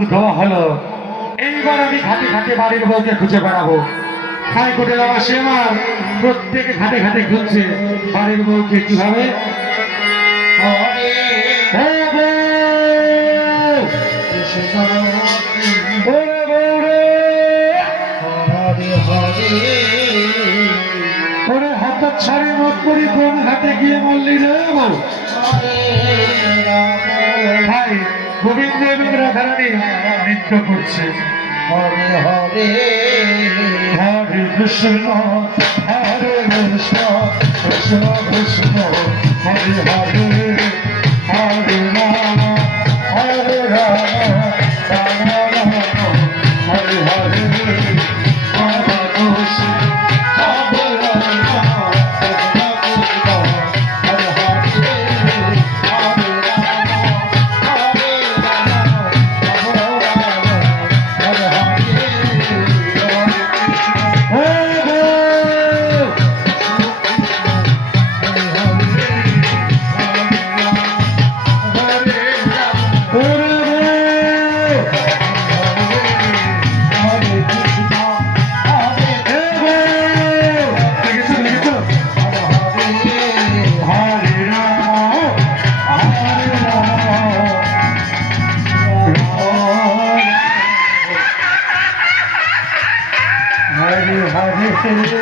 মুখ ধোয়া হলো। এইবার আমি ঘাটে ঘাটে বাড়ির বউকে খুঁজে বেড়াবো। হাইকোর্টে যাওয়া সে আমার প্রত্যেকে ঘাটে ঘাটে খুঁজছে বাড়ির বউকে কিভাবে। হাত ছাড়ে মত করি কোন ঘাটে গিয়ে মল্লি রে বউ। ভাই গোবিন্দ এবং রাধারানী নৃত্য করছে। হরে হরে হরে কৃষ্ণ হরে কৃষ্ণ কৃষ্ণ কৃষ্ণ হরে হরে হরে রাম হরে রাম রাম রাম হরে হরে হরে কৃষ্ণ হরে রাম Hare Hare